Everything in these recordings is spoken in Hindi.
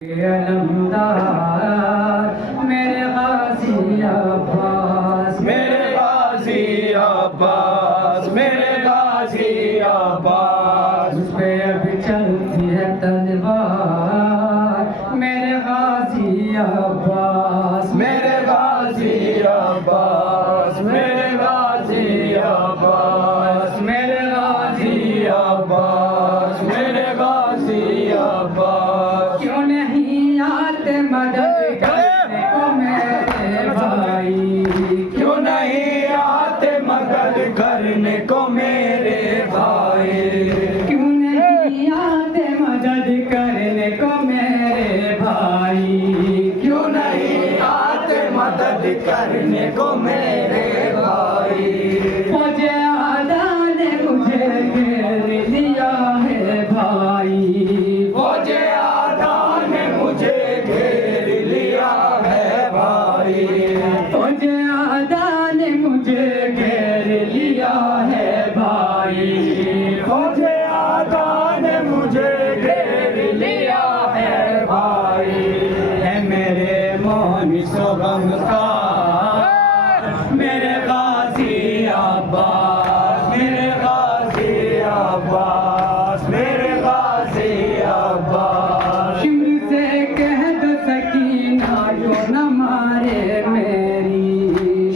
अलमदार मेरे गाजी अब्बास, मेरे गाजी अब्बास, मेरे गाजी अब्बास, उस पे अब चलती है तलवार मेरे गाजी अब्बास, मेरे गाजी अब्बास, मेरे गाजी अब्बास, मेरे गाजी अब्बास, मेरे गाजी अब्बास। क्यों नहीं आते मदद करने को मेरे भाई, क्यों नहीं आते मदद करने को मेरे भाई, क्यों नहीं आते मदद करने को मेरे भाई, क्यों नहीं आते मदद करने को मेरे भाई। मुझे आदा ने मुझे घेर लिया है भाई, फौजे आदा ने मुझे घेर लिया है भाई, मुझे आदा ने मुझे घेर लिया है भाई, फौजे आदा ने मुझे घेर लिया है भाई। है मेरे मोहनी सोगम का मेरे गाजी अब्बास, मेरे गाजी अब्बास, मेरे गाजी अब्बास। शिमर से कह दो सकीना जो न मारे मेरी,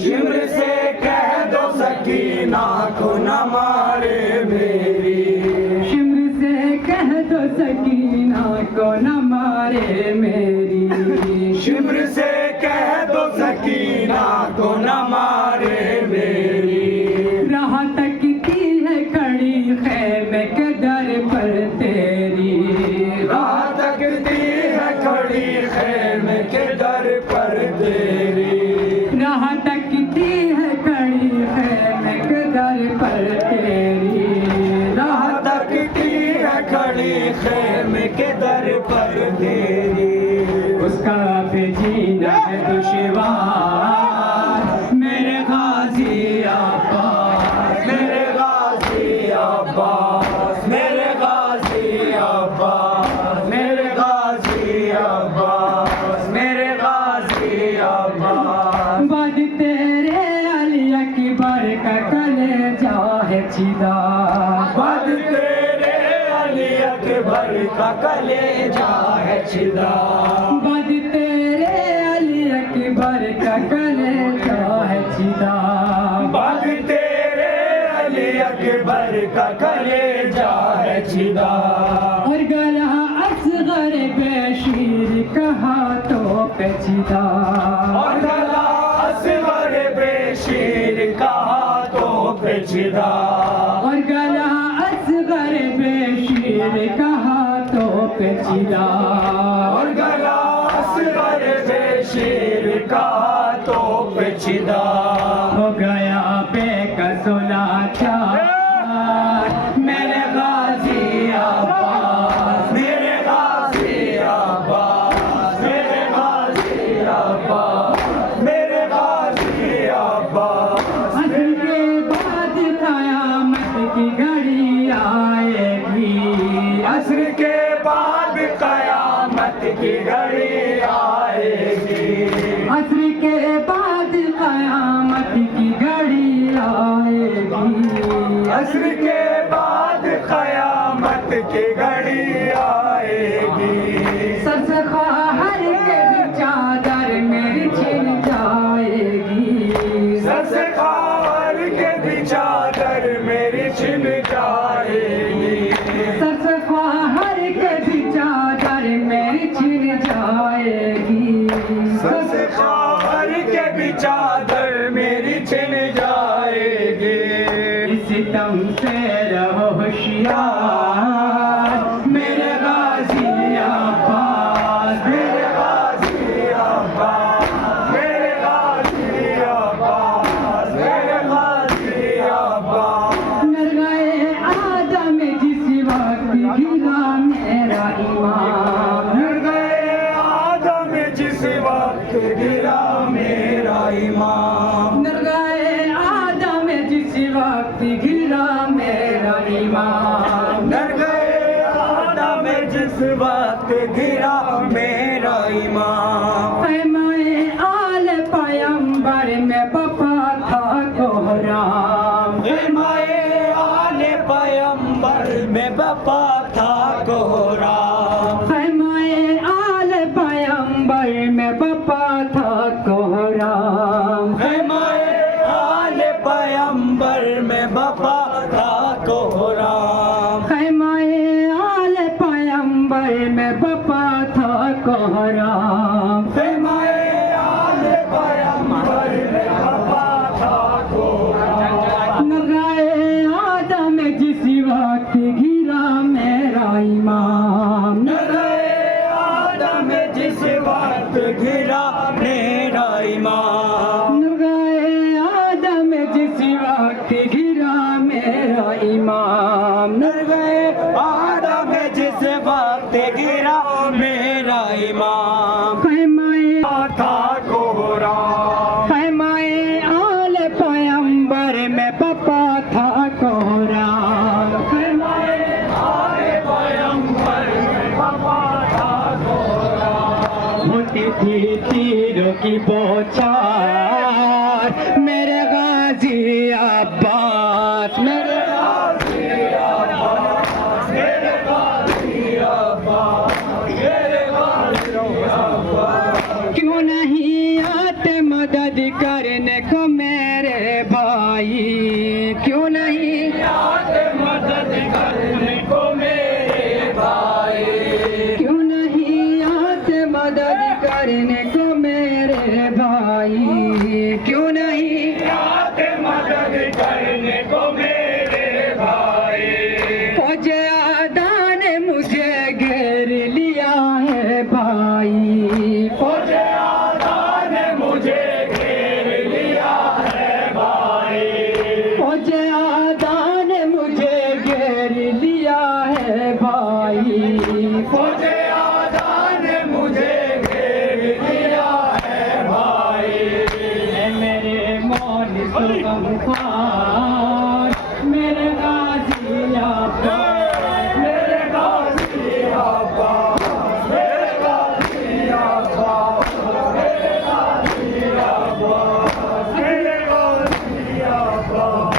शिमर से कह दो सकीना को न मारे मेरी, शिमर से कह दो सकीना को न मारे मेरी, शिमर से कह दो सकीना को न मारे मेरी। राह तकती है खड़ी खैमे के दर पर तेरी, राह तकती है खड़ी खैमे के दर पर तेरी, राह तकती है खड़ी खैमे के दर पर तेरी, राह तकती है खड़ी खैमे के दर पर तेरी। उसका भी जीना है दुश्वार मेरे गाजी अब्बास, मेरे गाजी अब्बास, मेरे गाजी अब्बास, मेरे गाजी अब्बास, मेरे गाजी अब्बास। बाद तेरे अली अकबर का कलेजा है चिदा, बद तेरे अली अकबर का कलेजा है छिदा, बाद तेरे अली अकबर का कलेजा है चिदा, बद तेरे अली अकबर का कलेजा है छिदा। और गला असगर बेशीर कहा तो पेचीदा, और गला असगर बेशीर का हाथों पे छिदा, और गला असगर बेशीर कहा तो पेचीदा, और गला असगर बेशीर का हाथों पे छिदा। हो गया बेकसुला चार मेरे गाजी अब्बास, मेरे गाजी अब्बास, मेरे गाजी अब्बास, मेरे गाजी अब्बास। असर के बाद कयामत की घड़ी आएगी, असर के बाद कयामत की घड़ी आएगी, असर के बाद कयामत की घड़ी आएगी, असर के बाद कयामत की घड़ी आएगी। सर से ख्वाहर के भी चादर मेरी छिन जाएगी, सस खार के भी चादर मेरी छिन जाएगी, सर से ख्वाहर के भी चादर मेरी छिन जाएगी, सस खार के भी चादर मेरी छिन जाएगी। इस दम से रहो होशियार मेरे गाजी अब्बास, मेरे गाजी अब्बास, मेरे गाजी अब्बास, मेरे गाजी अब्बास। नरगाए आदम जिस वक्त गिरा मेरा ईमान, मर गए आदम जिस वक्त गिरा मेरा ईमान, नरगाए आदम जिस वक्त गिरा मेरा ईमान, मर गए आदम जिस वक्त गिरा मेरा इमाम खैमाए आले पैगंबर में बपा था कोहराम खैमाए आले पैगंबर में बपा था कोहराम खैमाए आले पैगंबर में बपा था कोहराम खैमाए आले पैगंबर में बपा था कोहराम खैमाए आले पैगंबर में बपा था कोहराम खैमाए आले पैगंबर में बपा था कोहराम नगाए आदम जिस वक्त गिरा मेरा इमाम नगाए आदम जिस वक्त गिरा मेरा इमाम नगाए आदम जिस वक्त गिरा मेरा इमाम नगाए आदम जिस वक्त गिरा मेरा इमाम खैमाए था कोहराम खैमाए आले पैगंबर में बपा था कोहराम खैमाए आले पैगंबर में बपा था कोहराम होती थी तीरों की बौछार मेरे गाजी अब्बास मेरे क्यों नहीं आते मदद करने को मेरे भाई क्यों नहीं आते मदद करने को मेरे भाई क्यों नहीं आते मदद करने को मेरे भाई क्यों नहीं आते मदद करने को मेरे भाई फौजे आदा ने मुझे घेर लिया है भाई फौजे आदा ने मुझे घेर लिया है भाई फौजे आदा ने मुझे घेर लिया है भाई फौजे आदा ने मुझे घेर लिया है भाई मेरे मौन सुगम खान मेरे गाजी अब्बास मेरे गाजी अब्बास मेरे गाजी अब्बास मेरे गाजी अब्बास मेरे गाजी अब्बास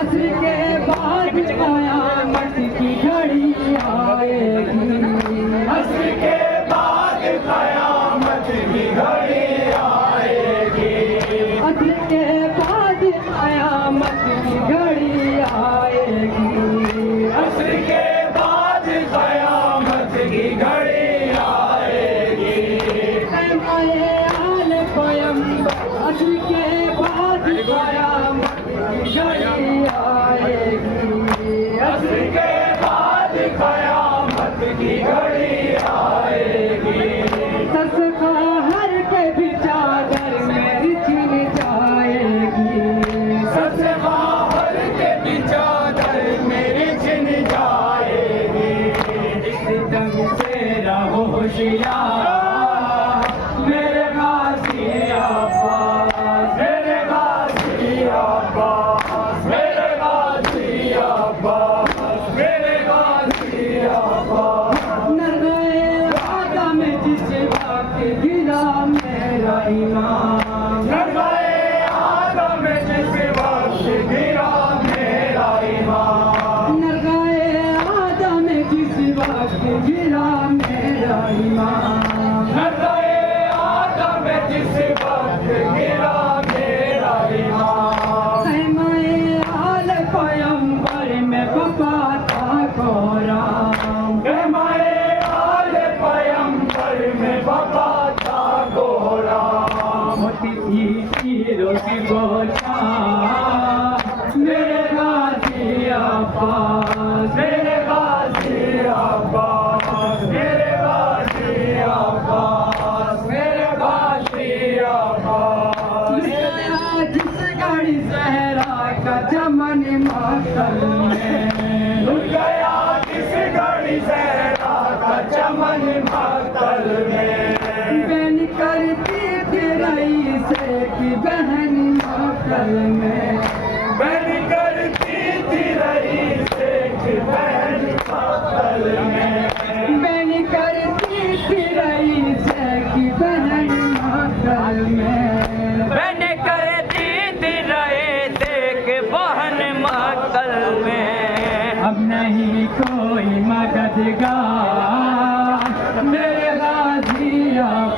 असर के बाद कयामत की घड़ी आएगी असर के बाद कयामत की घड़ी आएगी असर के बाद कयामत की घड़ी आएगी असर के बाद कयामत की घड़ी आएगी खैमाए आले पैगंबर असर के बाद कयामत की घड़ी आएगी असर के बाद कयामत की घड़ी आएगी सस का हर के भी चादर मेरी छिन जाएगी सच बाहर के भी चादर मेरी छिन जाएगी इस दम से रहो होशियार मेरे गाजी अब्बास मेरे गाजी अब्बास मेरे गाजी अब्बास मेरे गाजी अब्बास नगाए आदम जिस वक्त गिरा मेरा इमाम नगाए आदम जिस वक्त गिरा मेरा इमाम नगाए आदम जिस वक्त गिरा मेरा इमाम नगाए आदम जिस वक्त गिरा मेरा इमाम खैमाए आले पैगंबर में बपा था कोहराम खैमाए आले पैगंबर में बपा था कोहराम होती थी तीरों की बौछार मेरे गाजी अब्बास मेरे गाजी अब्बास मेरे गाजी अब्बास मेरे गाजी अब्बास जिस गाड़ी सहरा का चमन मातल में लुट गया किस गाड़ी सहरा का चमन मातल में बहन करती थी रईस की बहन मातल में बहन करती थी रईस की बहन मातल में बहन करती थी रईस की नहीं कोई मददगार मेरे गाजी आप